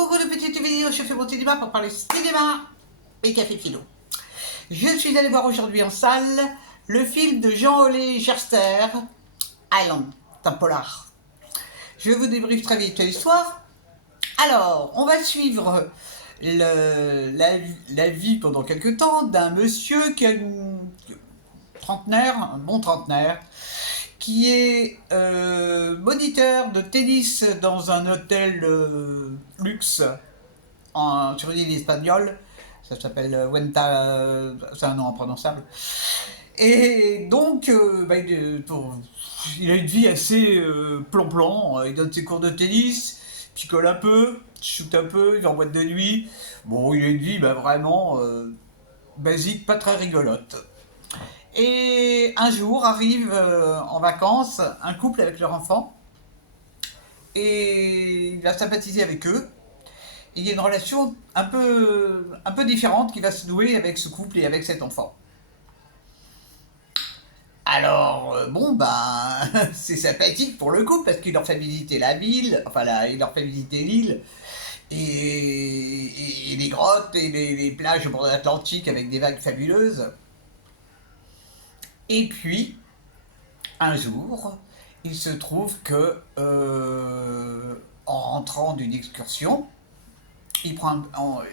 coucou de petite vidéo, je fais mon cinéma pour parler cinéma et café philo. Je suis allé voir aujourd'hui en salle le film de Jean-Olé Gerster, Island, c'est un polar. Je vous débriefe très vite l'histoire. Alors, on va suivre la vie pendant quelques temps d'un monsieur qui a un bon trentenaire, qui est moniteur de tennis dans un hôtel luxe sur une île espagnole. Ça s'appelle Wenta, c'est un nom imprononçable. Et donc, il a une vie assez plan-plan. Il donne ses cours de tennis, picole un peu, shoot un peu, il va en boîte de nuit. Bon, il a une vie vraiment basique, pas très rigolote. Et un jour arrive en vacances un couple avec leur enfant et il va sympathiser avec eux. Et il y a une relation un peu différente qui va se nouer avec ce couple et avec cet enfant. Alors, c'est sympathique pour le couple parce qu'il leur fait visiter la ville, il leur fait visiter l'île et les grottes et les plages au bord de l'Atlantique avec des vagues fabuleuses. Et puis, un jour, il se trouve que, en rentrant d'une excursion, il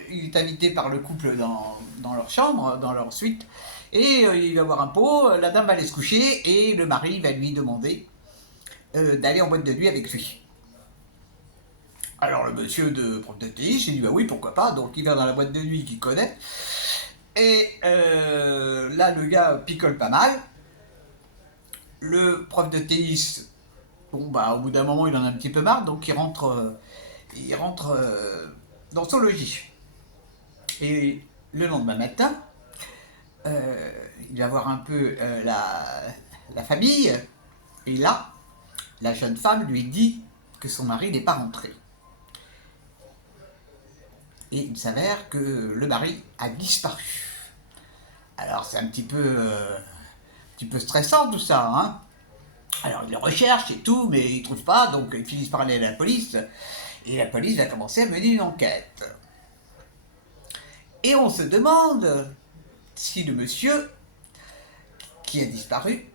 est invité par le couple dans leur chambre, dans leur suite, et il va boire un pot, la dame va aller se coucher, et le mari va lui demander d'aller en boîte de nuit avec lui. Alors le monsieur de prof de tennis, il dit bah oui, pourquoi pas, donc il va dans la boîte de nuit qu'il connaît, et là le gars picole pas mal. Le prof de tennis, au bout d'un moment, il en a un petit peu marre, donc il rentre dans son logis. Et le lendemain matin, il va voir un peu la famille, et là, la jeune femme lui dit que son mari n'est pas rentré. Et il s'avère que le mari a disparu. Alors c'est un petit peu stressant tout ça, hein. Alors ils le recherchent et tout, mais ils ne trouvent pas, donc ils finissent par aller à la police, et la police va commencer à mener une enquête. Et on se demande si le monsieur qui a disparu,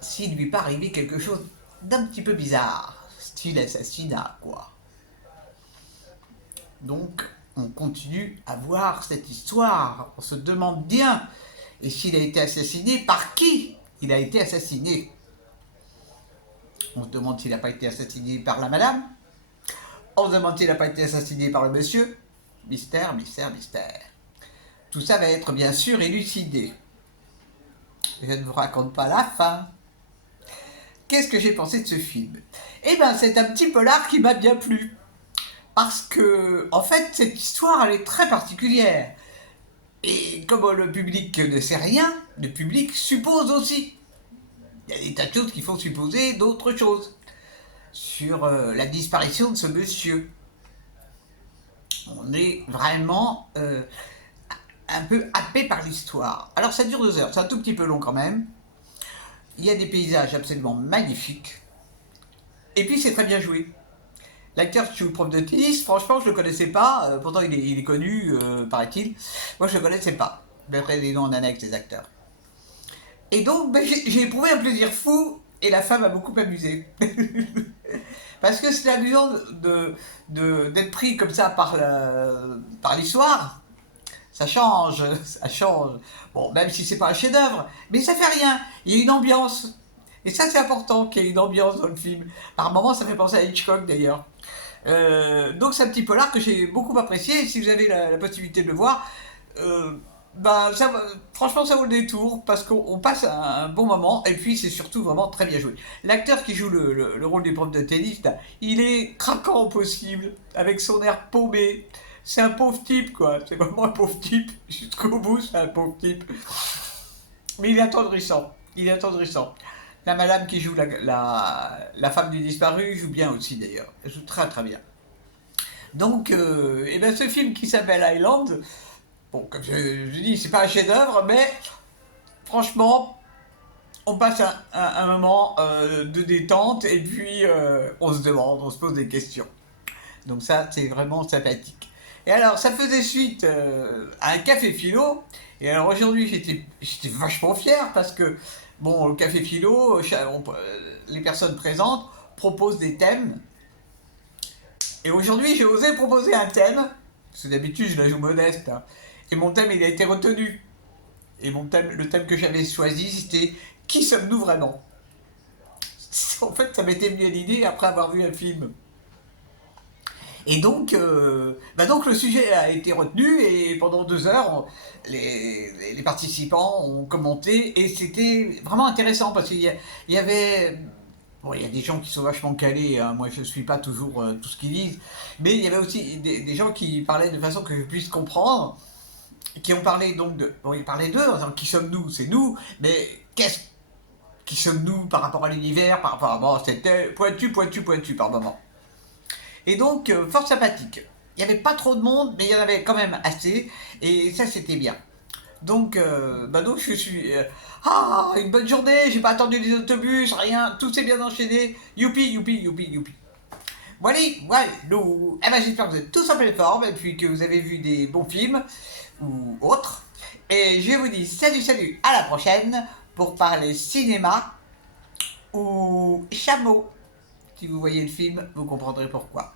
s'il lui est pas arrivé quelque chose d'un petit peu bizarre, style assassinat, quoi. Donc on continue à voir cette histoire, on se demande bien, et s'il a été assassiné, par qui il a été assassiné. On se demande s'il n'a pas été assassiné par la madame. On se demande s'il n'a pas été assassiné par le monsieur. Mystère, mystère, mystère. Tout ça va être bien sûr élucidé. Je ne vous raconte pas la fin. Qu'est-ce que j'ai pensé de ce film? Eh bien, c'est un petit polar qui m'a bien plu. Parce que, en fait, cette histoire, elle est très particulière. Et comme le public ne sait rien, le public suppose aussi. Il y a des tas de choses qui font supposer d'autres choses sur la disparition de ce monsieur. On est vraiment un peu happé par l'histoire. Alors ça dure 2 heures, c'est un tout petit peu long quand même. Il y a des paysages absolument magnifiques. Et puis c'est très bien joué. L'acteur qui joue le prof de tennis, franchement je ne le connaissais pas, pourtant il est connu, paraît-il. Moi je ne le connaissais pas. Je mettrai les noms en annexe des acteurs. Et donc j'ai éprouvé un plaisir fou et la femme m'a beaucoup amusé. Parce que c'est amusant d'être pris comme ça par l'histoire. Ça change, ça change. Bon, même si c'est pas un chef-d'œuvre, mais ça fait rien. Il y a une ambiance. Et ça, c'est important qu'il y ait une ambiance dans le film. Par moments, ça fait penser à Hitchcock d'ailleurs. Donc, c'est un petit polar que j'ai beaucoup apprécié. Et si vous avez la possibilité de le voir, franchement, ça vaut le détour parce qu'on passe un bon moment. Et puis, c'est surtout vraiment très bien joué. L'acteur qui joue le rôle du prof de tennis, là, il est craquant au possible, avec son air paumé. C'est un pauvre type, quoi. C'est vraiment un pauvre type. Jusqu'au bout, c'est un pauvre type. Mais il est attendrissant. Il est attendrissant. La madame qui joue la femme du disparu joue bien aussi, d'ailleurs. Elle joue très, très bien. Donc, ce film qui s'appelle Island, bon, comme je dis, c'est pas un chef-d'œuvre, mais franchement, on passe un moment de détente et puis on se demande, on se pose des questions. Donc ça, c'est vraiment sympathique. Et alors, ça faisait suite à un café philo. Et alors aujourd'hui, j'étais vachement fier parce que, bon, au café philo, les personnes présentes proposent des thèmes. Et aujourd'hui, j'ai osé proposer un thème, parce que d'habitude, je la joue modeste, hein. Et mon thème, il a été retenu. Et le thème que j'avais choisi, c'était qui sommes-nous vraiment? En fait, ça m'était venu à l'idée après avoir vu un film. Et donc, donc le sujet a été retenu et pendant 2 heures, les participants ont commenté et c'était vraiment intéressant parce qu'il y avait... Bon, il y a des gens qui sont vachement calés, hein. Moi je ne suis pas toujours tout ce qu'ils disent, mais il y avait aussi des gens qui parlaient de façon que je puisse comprendre, qui ont parlé donc de... Bon, ils parlaient d'eux, en disant qui sommes-nous? C'est nous, mais qui sommes-nous par rapport à l'univers, par rapport à... Bon, c'était pointu, pointu, pointu par moment. Et donc, fort sympathique. Il n'y avait pas trop de monde, mais il y en avait quand même assez, et ça c'était bien. Donc, donc je suis... une bonne journée, j'ai pas attendu les autobus, rien, tout s'est bien enchaîné. Youpi, youpi, youpi, youpi. Bon allez, voilà, j'espère que vous êtes tous en pleine forme, et puis que vous avez vu des bons films, ou autres. Et je vous dis salut, salut, à la prochaine, pour parler cinéma, ou chameau. Si vous voyez le film, vous comprendrez pourquoi.